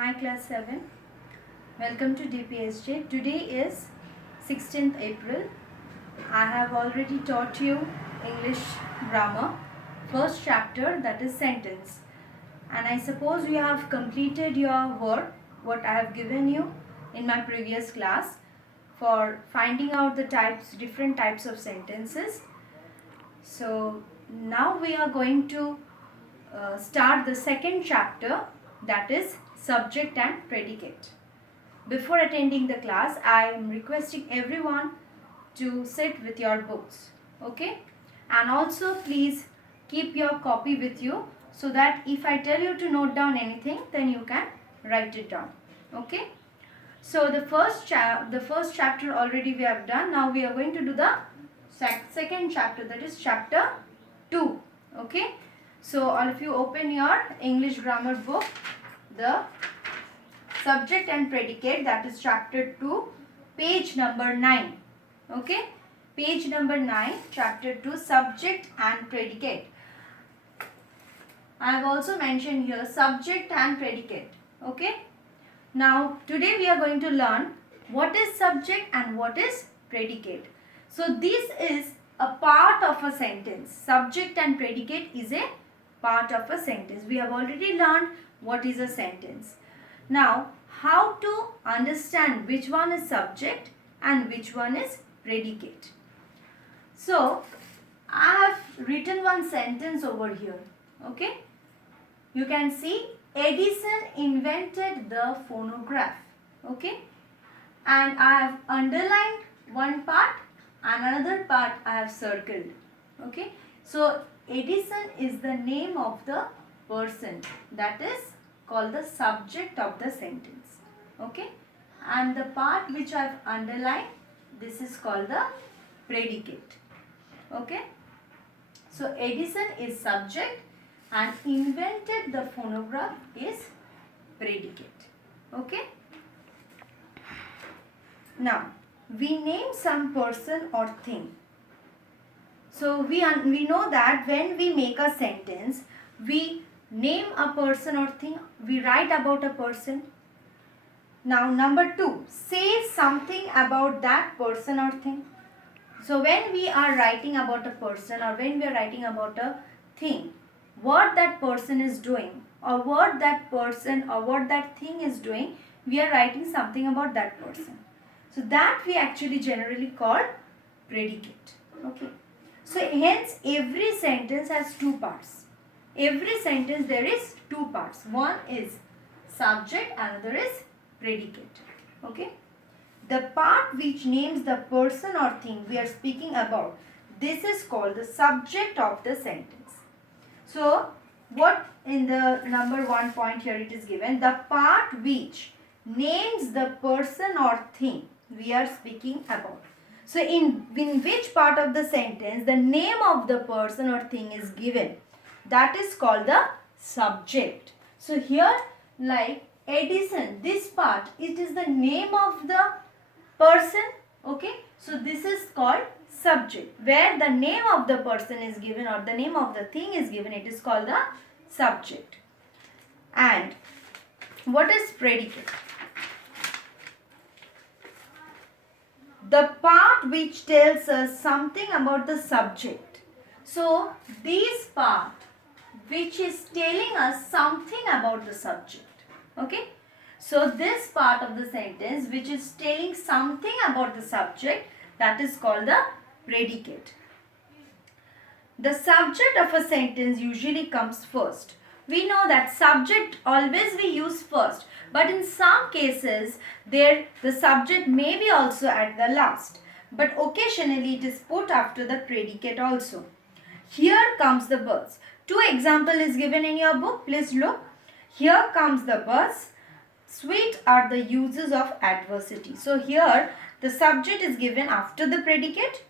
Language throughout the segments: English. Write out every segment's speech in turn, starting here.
Hi class 7, welcome to DPSJ. Today is 16th April. I have already taught you English grammar, first chapter, that is sentence. And I suppose you have completed your work, what I have given you in my previous class for finding out the different types of sentences. So now we are going to start the second chapter, that is subject and predicate. Before attending the class, I am requesting everyone to sit with your books, okay? And also please keep your copy with you so that if I tell you to note down anything, then you can write it down, okay? So the first chapter already we have done. Now we are going to do the second chapter, that is chapter 2, okay? So all of you open your English grammar book, the subject and predicate, that is chapter 2, page number 9, okay? Page number 9, chapter 2, subject and predicate. I have also mentioned here subject and predicate, okay? Now today we are going to learn what is subject and what is predicate. So this is a part of a sentence. Subject and predicate is a part of a sentence. We have already learned what is a sentence. Now, how to understand which one is subject and which one is predicate. So, I have written one sentence over here. Okay. You can see Edison invented the phonograph. Okay. And I have underlined one part and another part I have circled. Okay. So, Edison is the name of the person, that is called the subject of the sentence, okay? And the part which I have underlined, this is called the predicate, okay? So Edison is subject and invented the phonograph is predicate, okay? Now we name some person or thing. So we know that when we make a sentence, we name a person or thing, we write about a person. Now number 2, say something about that person or thing. So when we are writing about a person or when we are writing about a thing, what that person is doing or what that person or what that thing is doing, we are writing something about that person. So that we actually generally call predicate, okay? So hence every sentence has two parts. Every sentence there is two parts. One is subject, another is predicate. Okay. The part which names the person or thing we are speaking about, this is called the subject of the sentence. So what in the number 1 point here it is given, the part which names the person or thing we are speaking about. So in which part of the sentence the name of the person or thing is given, that is called the subject. So here like Edison, this part, it is the name of the person, okay? So this is called subject. Where the name of the person is given or the name of the thing is given, it is called the subject. And what is predicate? The part which tells us something about the subject. So this part which is telling us something about the subject, okay? So this part of the sentence which is telling something about the subject, that is called the predicate. The subject of a sentence usually comes first. We know that subject always we use first, but in some cases the subject may be also at the last, but occasionally it is put after the predicate also. Here comes the birds. 2 example is given in your book. Please look. Here comes the birds. Sweet are the uses of adversity. So here the subject is given after the predicate.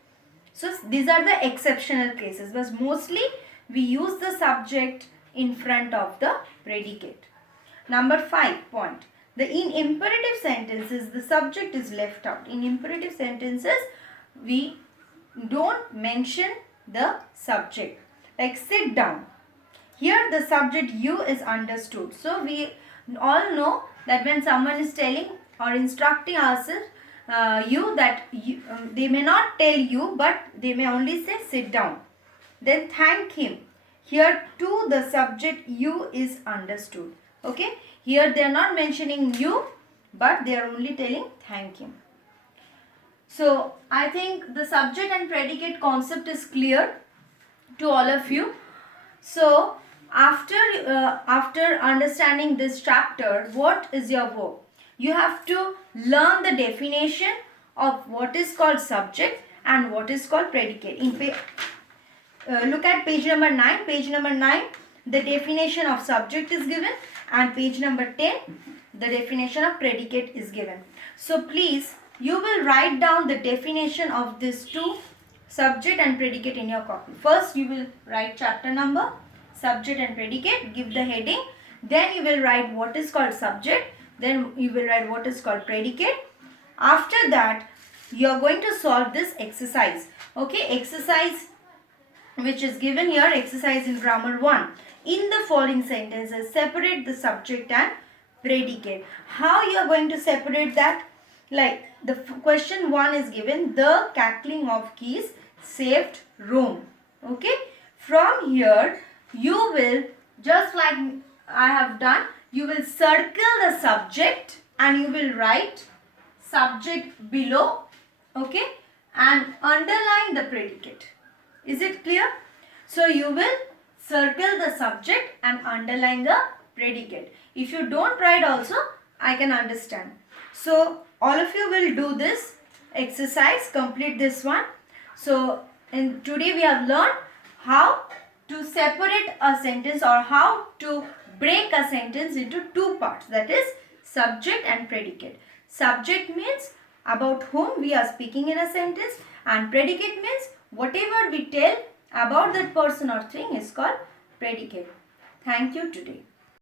So these are the exceptional cases, but mostly we use the subject in front of the predicate. Number 5 point. In imperative sentences, the subject is left out. In imperative sentences, we don't mention the subject. Like sit down. Here the subject you is understood. So we all know that when someone is telling or instructing ourselves, you that you, they may not tell you, but they may only say sit down. Then thank him. Here too the subject you is understood. Okay. Here they are not mentioning you, but they are only telling thank him. So I think the subject and predicate concept is clear to all of you. So after understanding this chapter, what is your work? You have to learn the definition of what is called subject and what is called predicate. Look at page number 9. Page number 9, the definition of subject is given, and page number 10, the definition of predicate is given. So please, you will write down the definition of these two, subject and predicate, in your copy. First, you will write chapter number, subject and predicate, give the heading. Then you will write what is called subject. Then you will write what is called predicate. After that, you are going to solve this exercise. Okay, exercise which is given here, exercise in grammar 1. In the following sentences, separate the subject and predicate. How you are going to separate that? Like the question 1 is given, the cackling of geese saved Rome. Okay. From here, you will, just like I have done, you will circle the subject and you will write subject below. Okay. And underline the predicate. Is it clear? So you will circle the subject and underline the predicate. If you don't write also, I can understand. So all of you will do this exercise, complete this one. So today we have learned how to separate a sentence or how to break a sentence into two parts, that is subject and predicate. Subject means about whom we are speaking in a sentence, and predicate means whatever we tell about that person or thing is called predicate. Thank you today.